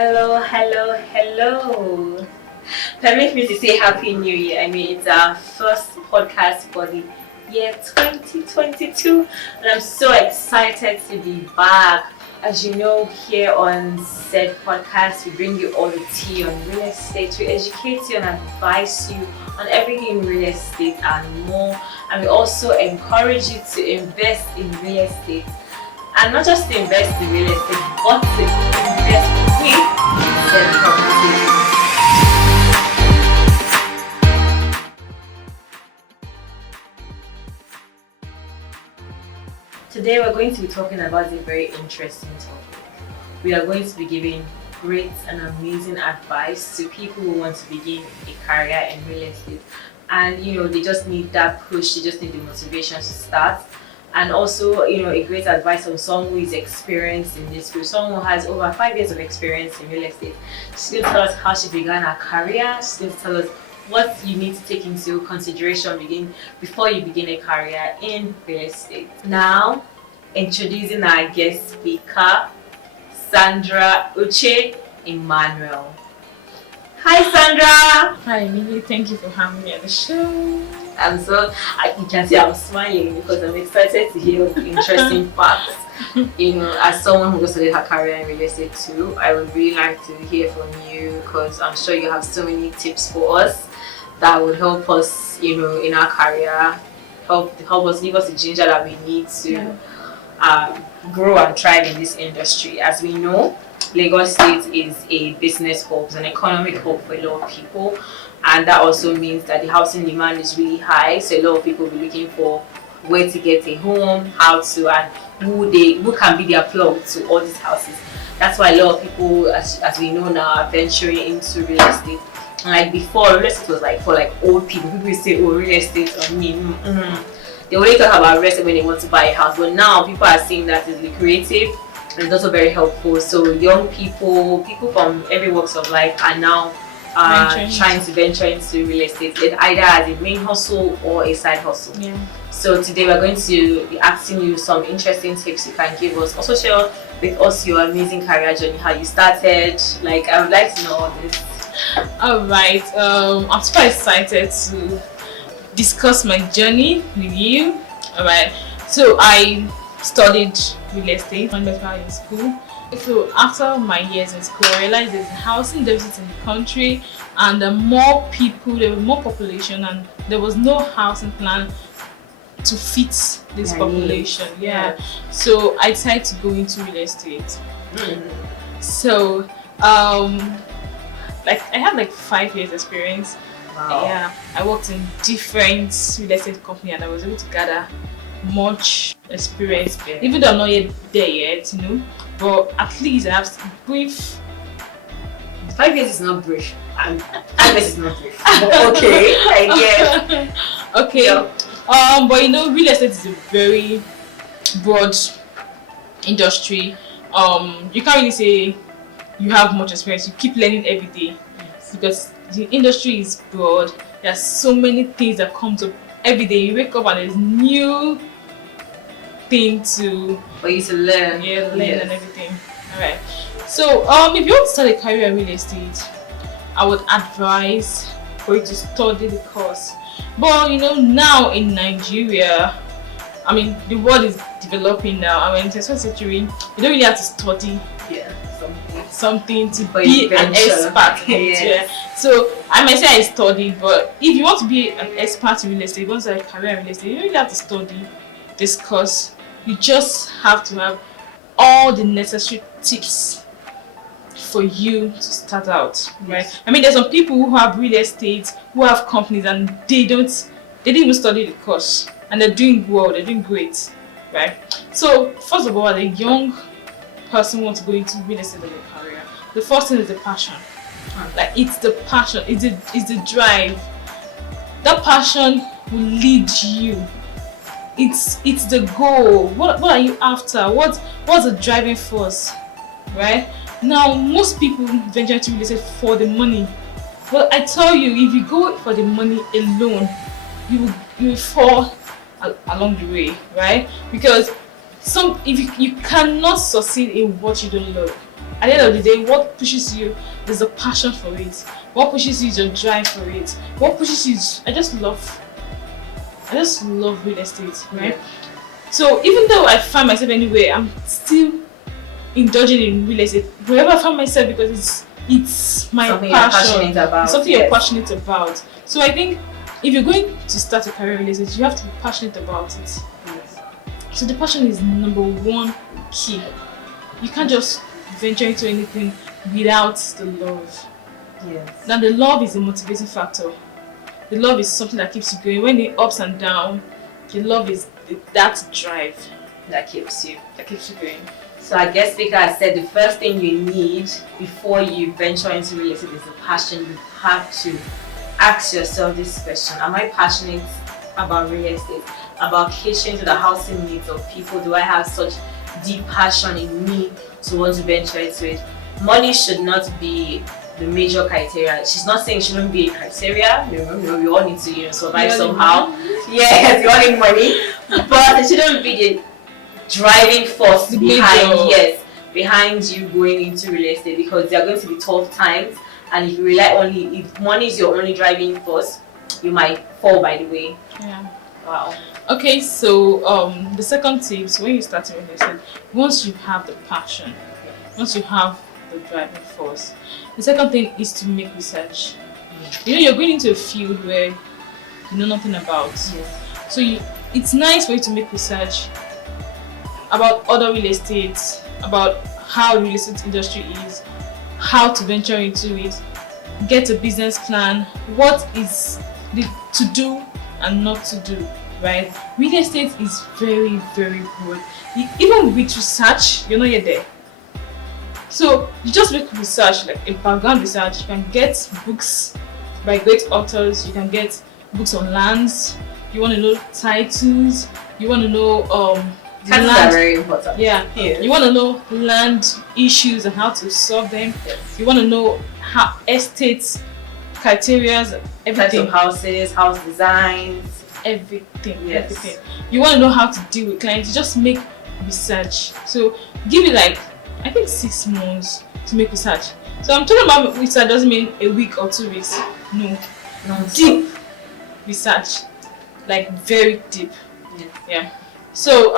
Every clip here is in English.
Hello, hello, hello. Permit me to say Happy New Year. I mean, it's our first podcast for the year 2022, and I'm so excited to be back. As you know, here on said podcast, we bring you all the tea on real estate. We educate you and advise you on everything in real estate and more. And we also encourage you to invest in real estate. And not just to invest in real estate, but to invest with said property. Today we're going to be talking about a very interesting topic. We are going to be giving great and amazing advice to people who want to begin a career in real estate. And they just need that push, they just need the motivation to start. And also, a great advice from someone who is experienced in this field, someone who has over 5 years of experience in real estate. She's going to tell us how she began her career. She's going to tell us what you need to take into consideration before you begin a career in real estate. Now, introducing our guest speaker, Sandra Uche Emmanuel. Hi, Sandra. Hi, Mimi. Thank you for having me at the show. You can see I'm smiling because I'm excited to hear the interesting facts. As someone who just started her career in real estate too, I would really like to hear from you because I'm sure you have so many tips for us that would help us, in our career, help us, give us the ginger that we need to grow and thrive in this industry. As we know, Lagos State is a business hub, it's an economic hub for a lot of people, and that also means that the housing demand is really high. So a lot of people will be looking for where to get a home, how to, and who can be their plug to all these houses. That's why a lot of people, as we know now, are venturing into real estate. And like before, real estate was like for old people. People say, "Oh, real estate on me." They only talk about real estate when they want to buy a house, but now people are seeing that it's lucrative and it's also very helpful. So young people from every walks of life are now trying to venture into real estate, either as a main hustle or a side hustle. Yeah. So today we're going to be asking you some interesting tips you can give us. Also share with us your amazing career journey, how you started. I would like to know all this. Alright, I'm super excited to discuss my journey with you. Alright, so I studied real estate in school. So after my years in school, I realized there's a housing deficit in the country, and there was more population, and there was no housing plan to fit this population. Yeah. So I decided to go into real estate. So I have 5 years experience. Wow. Yeah, I worked in different real estate companies, and I was able to gather much experience. Even though I'm not yet there yet, but at least I have brief. 5 years is not brief, and 5 years is not brief. But okay, I guess. Okay. Yeah. But real estate is a very broad industry. You can't really say you have much experience. You keep learning every day because the industry is broad. There's so many things that comes up every day. You wake up and there's new thing for you to learn. Yeah, learn and everything. Alright. So if you want to start a career in real estate, I would advise for you to study the course. But now in Nigeria, the world is developing now. In the 21st century, you don't really have to study something to be an expert. Yes. So I might say I studied, but if you want to be an expert in real estate, you want to start a career in real estate, you don't really have to study this course. You just have to have all the necessary tips for you to start out, right? Yes. There's some people who have real estate, who have companies, and they didn't even study the course, and they're doing well, they're doing great, right? So first of all, as a young person who wants to go into real estate as a career, the first thing is the passion. It's the passion, it's the drive. That passion will lead you. It's the goal. What are you after? What's the driving force, right? Now most people venture into real estate for the money, but I tell you, if you go for the money alone, you will fall along the way, right? Because if you cannot succeed in what you don't love. At the end of the day, what pushes you is the passion for it. What pushes you is your drive for it. What pushes you is, I just love real estate, right? Yeah. So even though I find myself anywhere, I'm still indulging in real estate wherever I find myself, because it's my something passion. You're passionate about. It's something you're passionate about. So I think if you're going to start a career in real estate, you have to be passionate about it. Yes. So the passion is number one key. You can't just venture into anything without the love. Yes. Now the love is a motivating factor. The love is something that keeps you going. When the ups and downs, the love is that drive that keeps you going. So I guess because I said the first thing you need before you venture into real estate is the passion. You have to ask yourself this question: am I passionate about real estate? About catering to the housing needs of people? Do I have such deep passion in me to want to venture into it? Money should not be the major criteria. She's not saying it shouldn't be a criteria. You know, we all need to survive somehow. Yes, we all need money, but it shouldn't be the driving force behind you going into real estate, because there are going to be tough times, and if you if money is your only driving force, you might fall by the way. Yeah. Wow. Okay, so the second tip, so when you start real estate, once you have the passion, once you have the driving force, the second thing is to make research. You know, you're going into a field where you know nothing about. Yes. So it's nice for you to make research about other real estate, about how the real estate industry is, how to venture into it, get a business plan, what is to do and not to do, right? Real estate is very, very broad. Even with research, you're not yet there. So you just make research, like a background research. You can get books by great authors, you can get books on lands, you want to know titles, you want to know titles are very important. Yeah. You want to know land issues and how to solve them. Yes. You want to know how estates, criteria, everything. Types of houses, house designs, everything. Yes. Everything. You want to know how to deal with clients. You just make research. So give it like, I think 6 months to make research. So I'm talking about research doesn't mean a week or 2 weeks. No. Deep research, like very deep. Yeah. So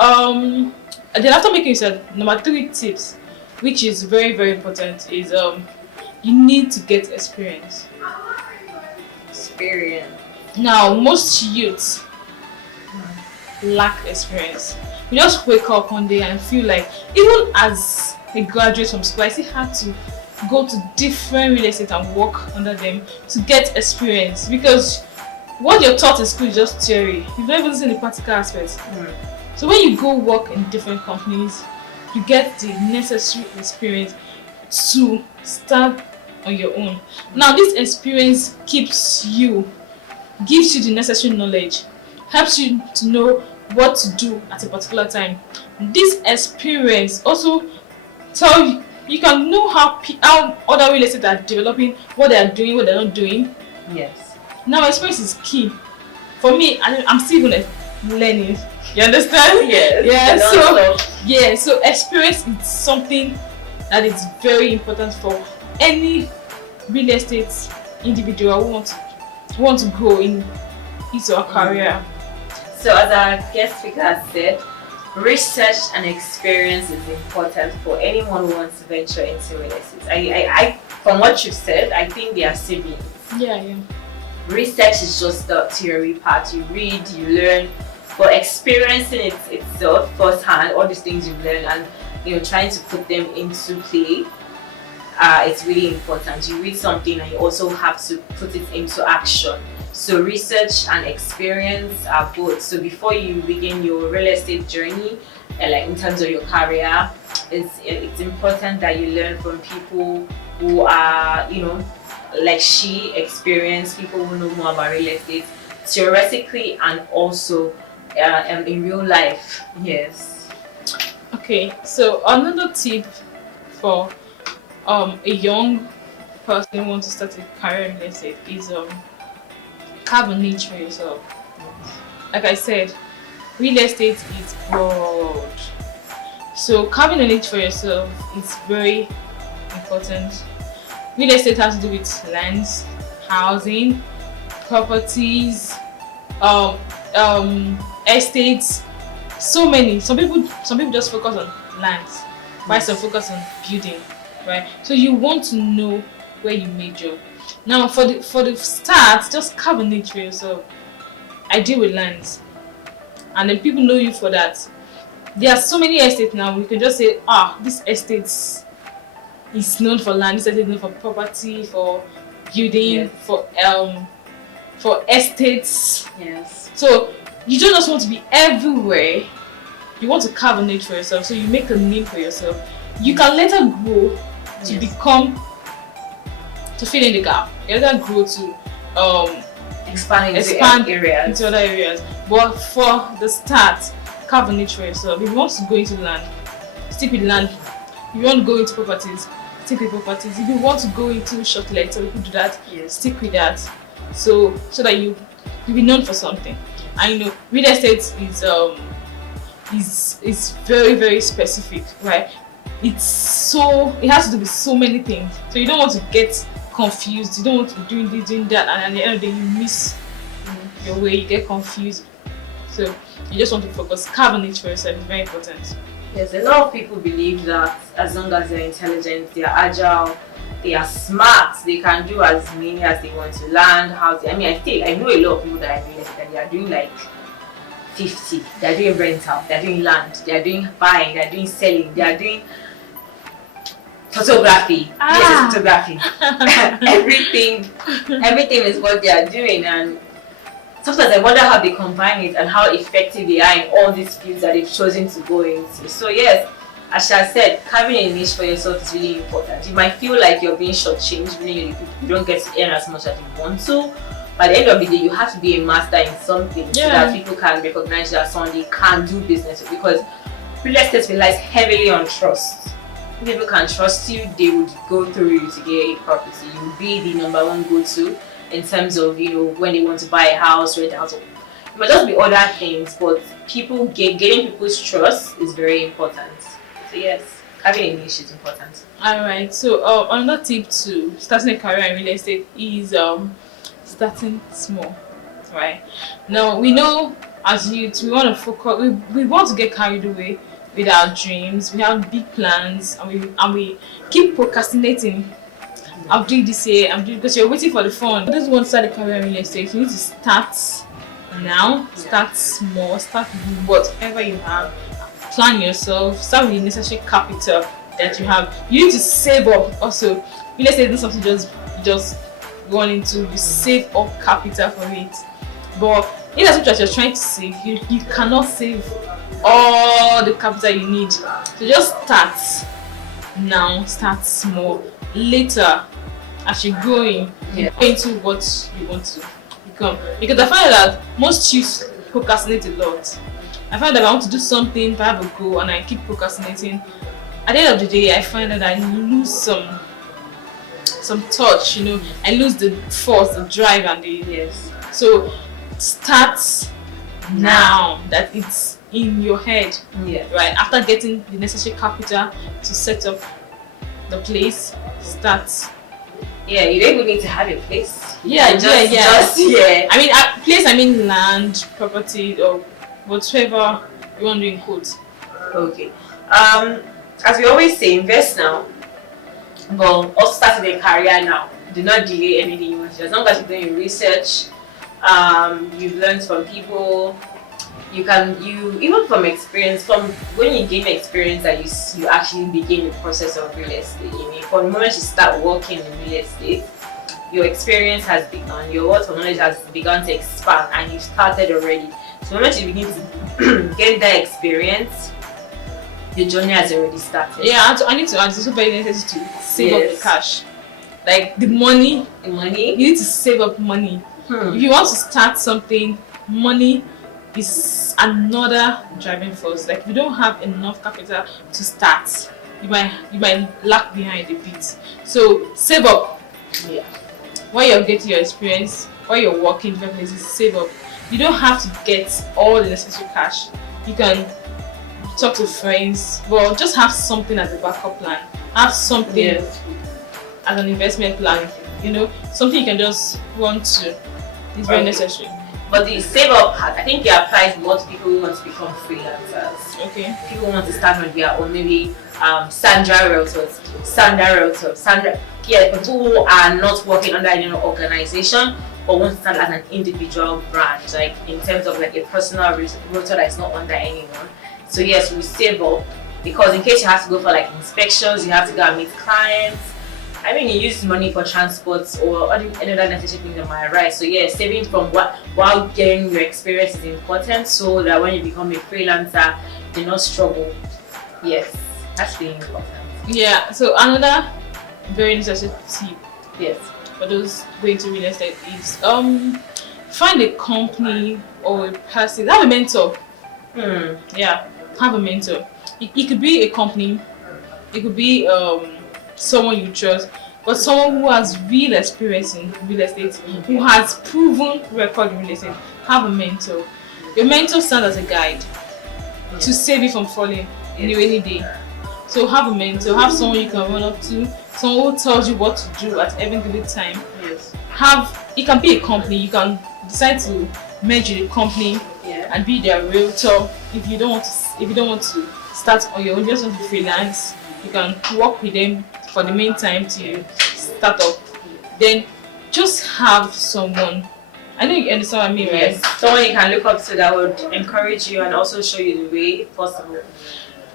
then after making research, number 3 tips, which is very, very important, is you need to get experience. Now most youths lack experience. You just wake up one day and feel like, even as a graduate from school, I still have to go to different real estate and work under them to get experience, because what you're taught in school is just theory. You've not even seen the practical aspects. So when you go work in different companies, you get the necessary experience to start on your own. Now this experience gives you the necessary knowledge, helps you to know what to do at a particular time. This experience also tell you can know how other real estate are developing, what they are doing, what they're not doing. Yes. Now experience is key. For me, I'm still even learning. You understand? Yes. So experience is something that is very important for any real estate individual who want to grow in his or her career. So as our guest speaker has said, research and experience is important for anyone who wants to venture into real estate. I from what you said, I think they are siblings. Yeah. Research is just the theory part. You read, you learn, but experiencing it itself firsthand, all these things you've learned, and trying to put them into play, it's really important. You read something and you also have to put it into action. So research and experience are both. So before you begin your real estate journey, like in terms of your career, it's important that you learn from people who are, like experienced, people who know more about real estate, theoretically and also in real life. Yes. Okay, so another tip for a young person who wants to start a career in real estate is have a niche for yourself. Like I said, real estate is broad. So carving a niche for yourself is very important. Real estate has to do with lands, housing, properties, estates. So many. Some people just focus on lands, while some focus on building, right? So you want to know where you major. Now for the start, just carve a niche for yourself. I deal with lands, and then people know you for that. There are so many estates now. We can just say, this estate is known for land. This estate is known for property, for building, for estates. Yes. So you don't just want to be everywhere. You want to carve a niche for yourself. So you make a name for yourself. You can later grow to to fill in the gap. You later grow to expand into other areas. But for the start, carve a niche for yourself. If you want to go into land, stick with land. If you want to go into properties, stick with properties. If you want to go into short let, so people do that, stick with that. So that you'll be known for something. And real estate is very, very specific, right? It has to do with so many things. So you don't want to get confused. You don't want to be doing this, doing that, and at the end of the day you miss your way. You get confused. So you just want to focus. Carve a niche for yourself is very important. Yes, a lot of people believe that as long as they're intelligent, they are agile, they are smart, they can do as many as they want to land, housing. I know a lot of people that I realize that they are doing like 50. They're doing rental, they're doing land, they're doing buying, they're doing selling, they're doing photography. Yes, photography. everything is what they are doing, and sometimes I wonder how they combine it and how effective they are in all these fields that they've chosen to go into. So yes, as I said, carving a niche for yourself is really important. You might feel like you're being shortchanged, meaning you don't get to earn as much as you want to. By the end of the day, you have to be a master in something so that people can recognize that someone they can do business with, because real estate relies heavily on trust. If people can trust you, they would go through you to get a property. You will be the number one go-to in terms of when they want to buy a house, rent a house. It might just be other things, but getting people's trust is very important. So yes, having a niche is important. Alright, so another tip to starting a career in real estate is starting small, right? Now we know as youth we want to focus, we want to get carried away with our dreams. We have big plans, and we keep procrastinating. I'll do this here, I'm doing, because you're waiting for the fund. If you want to start a career in real estate, you need to start now. Start small, start with whatever you have. Plan yourself, start with the necessary capital that you have. You need to save up also. Real estate is not something you just run into. You save up capital for it. But in as much as you're trying to save, you cannot save all the capital you need. So just start now, start small. Later, as you're growing, go into what you want to become. Because I find that most youths procrastinate a lot. I find that I want to do something, if I have a goal, and I keep procrastinating, at the end of the day, I find that I lose some touch. I lose the force, the drive, and the So start now that it's in your head, right? After getting the necessary capital to set up the place, start. Yeah, you don't even need to have a place. Just I mean, place. I mean, land, property, or whatever you want to do in quotes. Okay. As we always say, invest now, but also start a career now. Do not delay anything you want to do. As long as you're doing your research, you've learned from people. You even from experience, from when you gain experience that you actually begin the process of real estate. From the moment you start working in real estate, your experience has begun, your wealth of knowledge has begun to expand, and you've started already. So the moment you begin to get that experience, your journey has already started. Yeah, I need to add, it's also very necessary to save up the cash. Like the money, you need to save up money. If you want to start something, money is another driving force. Like if you don't have enough capital to start, you might lag behind a bit. So save up. Yeah. While you're getting your experience, while you're working different places, save up. You don't have to get all the necessary cash. You can talk to friends, but just have something as a backup plan. Have something as an investment plan. You know, something you can just run to. It's very necessary. But the save up part, I think it applies more to people who want to become freelancers. Okay. People who want to start on their own, maybe Sandra Realtors. Yeah, people who are not working under any organization but want to start as an individual brand, like in terms of like a personal realtor that is not under anyone. So yes, we save up because in case you have to go for like inspections, you have to go and meet clients. I mean, you use money for transport or any other necessary things that might arise. So yeah, saving from while getting your experience is important, so that when you become a freelancer, you not struggle. Yes, that's really important. Yeah. So another very necessary tip, yes, for those going to real estate is find a company or a person. Have a mentor. Yeah, have a mentor. It could be a company. It could be someone you trust, but someone who has real experience in real estate, who has proven record in real estate. Have a mentor. Your mentor stands as a guide to save you from falling in a rainy day. So have a mentor, have someone you can run up to, someone who tells you what to do at every given time. Yes. It can be a company. You can decide to merge with a company and be their realtor. If you don't want to start on your own, just want to freelance, you can work with them for the meantime to start up. Then just have someone. I know you understand what I mean, right? Yes. Someone you can look up to that would encourage you and also show you the way possible.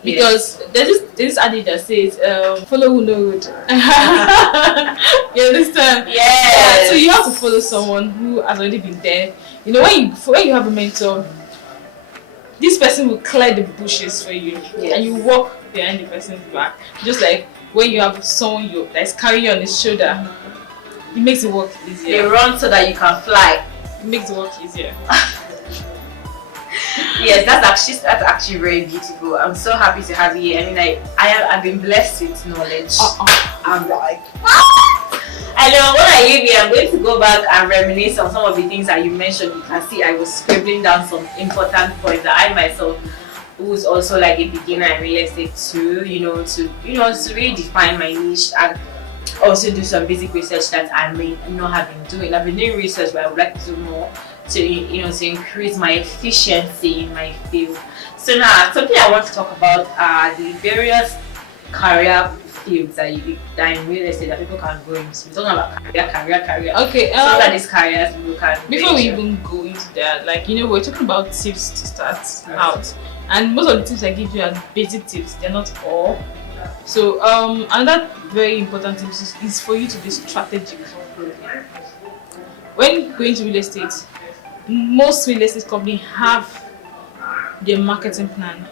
Because there's this adage that says, follow who know road. You understand? Yes. So you have to follow someone who has already been there. You know, when you have a mentor, this person will clear the bushes for you, and you walk behind the person's back. Just like when you have someone that's carrying you on his shoulder, it makes the work easier. They run so that you can fly. It makes the work easier. Yes, that's actually very beautiful. I'm so happy to have you here. I mean, I've been blessed with knowledge. I'm like, I know when I leave here, I'm going to go back and reminisce on some of the things that you mentioned. You can see I was scribbling down some important points that I myself, who's also like a beginner in real estate too, to really define my niche and also do some basic research that I may not have been doing. I've been doing research, but I would like to do more to increase my efficiency in my field. So now, something I want to talk about are the various career fields that in real estate that people can go into. We're talking about career. Okay. So what are these careers people can before we even go into that, we're talking about tips to start out, and most of the tips I give you are basic tips. They're not all. So another very important tip is for you to be strategic. When going to real estate, most real estate companies have their marketing plan.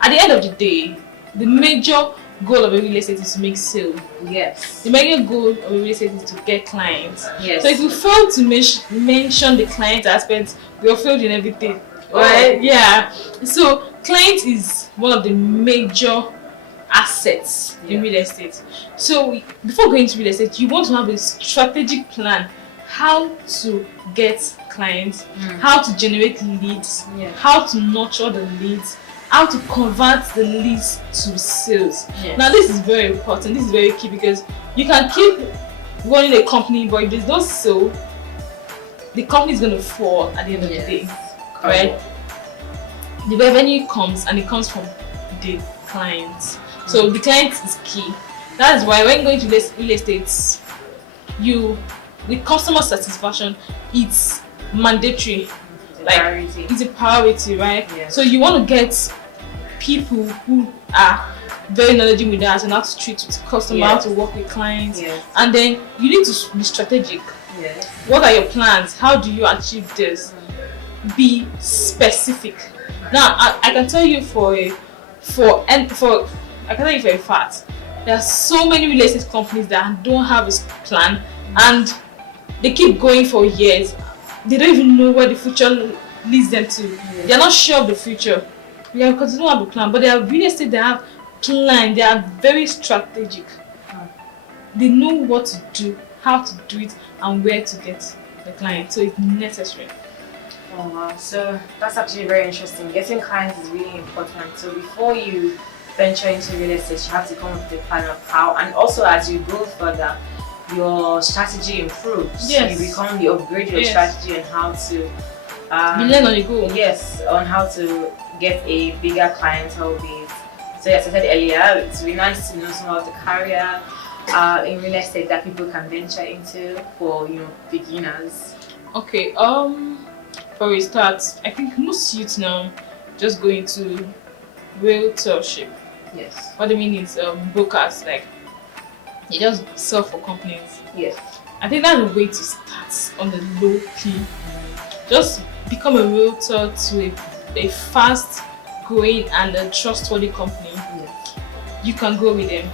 At the end of the day, the major goal of a real estate is to make sale. Yes. The major goal of a real estate is to get clients. Yes. So if you fail to mention the client aspect, you're failed in everything. Right? Yeah. So client is one of the major assets in real estate. So before going to real estate, you want to have a strategic plan how to get clients, how to generate leads, how to nurture the leads, how to convert the leads to sales. Now this is very important, this is very key, because you can keep running a company, but if there's no sale, the company is going to fall at the end of the day. Right? The revenue comes, and it comes from the clients. So the client is key. That is why when going to real estate, with customer satisfaction, it's mandatory. It's a priority, right? Yes. So you want to get people who are very knowledgeable with that and how to treat with customers, how to work with clients, and then you need to be strategic. What are your plans? How do you achieve this? Be specific. Now I can tell you for a fact, there are so many real estate companies that don't have a plan, and they keep going for years. They don't even know where the future leads them to. They are not sure of the future. Because they don't have a plan. But they are real estate, they have plan. They are very strategic. They know what to do, how to do it, and where to get the client. So it's necessary. Oh wow, so that's actually very interesting. Getting clients is really important. So before you venture into real estate, you have to come up with a plan of how, and also as you go further, your strategy improves. Yes. You upgrade your strategy on how to You learn on the go. yes, on how to get a bigger clientele base. So as I said earlier, it's really nice to know some of the career in real estate that people can venture into for beginners. Okay, for a start, I think most youths now just go into realtorship. Yes. What I mean is brokers, like they just sell for companies. Yes. I think that's a way to start on the low key. Just become a realtor to a fast growing and a trustworthy company. Yes. You can go with them.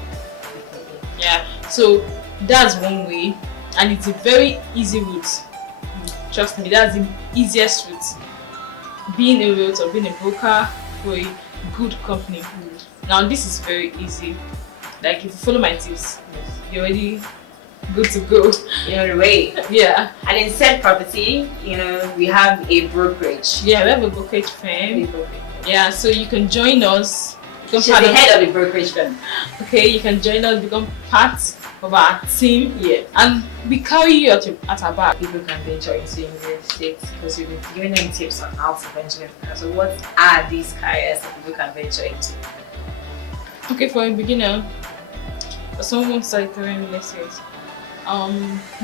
Yeah, so that's one way, and it's a very easy route. Trust me, that's the easiest route. Being a realtor, being a broker for a good company. Now this is very easy. Like if you follow my tips, you're already good to go. You're on the way. Yeah. And in said property, we have a brokerage. Yeah, we have a brokerage firm. Yeah, so you can join us. She's the head of the brokerage firm. Okay, you can join us, become part of our team. Yeah. And we carry you at our back. People can venture into real estate because you've been giving them tips on how to venture into. So what are these careers that people can venture into? Okay, for a beginner, for someone who wants to start a career in real estate,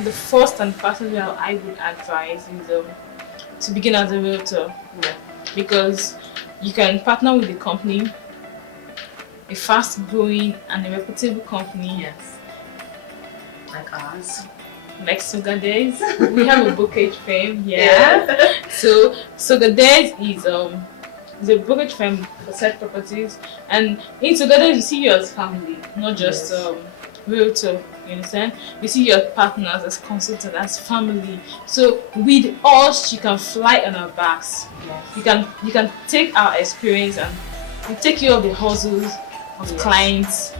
the first and fastest way I would advise is to begin as a realtor. Yeah. Because you can partner with a company, a fast growing and a reputable company. Yes. Like ours. Like Sogades. We have a brokerage firm. Yeah. So Sogades is a brokerage firm for such properties, and in Sogades you see you as family, not just realtor. You understand? We see your partners as consultants, as family. So with us, you can fly on our backs. Yes. You can take our experience and we take care of the hustles of clients,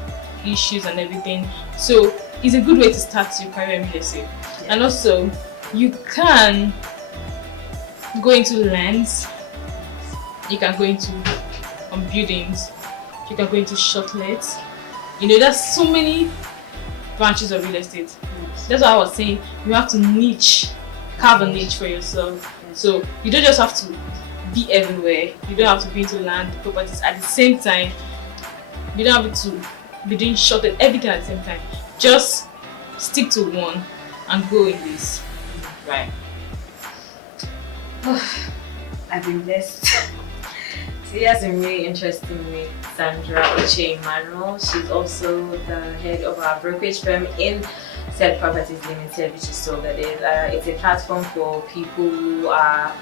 issues and everything. So it's a good way to start your career in real estate. Yes. And also you can go into lands, you can go into buildings, you can go into shortlets. There's so many branches of real estate. That's what I was saying. You have to carve a niche for yourself. So you don't just have to be everywhere. You don't have to be into land properties at the same time. You don't have to be doing short and everything at the same time. Just stick to one and go in this. Right. I've been blessed. Today has been really interesting with Sandra Oche Emmanuel. She's also the head of our brokerage firm in Said Properties Limited, which is so that it's a platform for people who are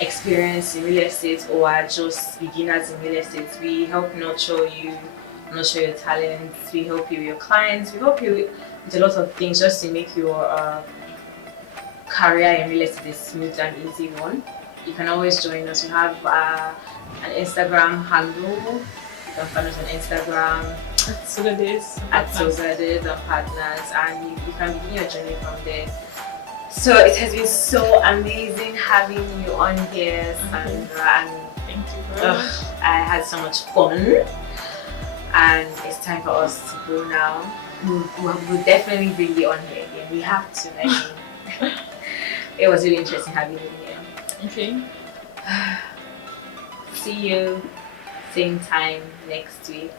experienced in real estate or are just beginners in real estate. We help nurture you, nurture your talents, we help you with your clients, we help you with a lot of things just to make your career in real estate a smooth and easy one. You can always join us. We have an Instagram handle. You can find us on Instagram at Sogades and Partners, and you can begin your journey from there. So it has been so amazing having you on here, Sandra, and thank you very much. I had so much fun, and it's time for us to go now. We'll definitely bring you on here again. We have to. I mean, it was really interesting having you here. Okay. See you same time next week.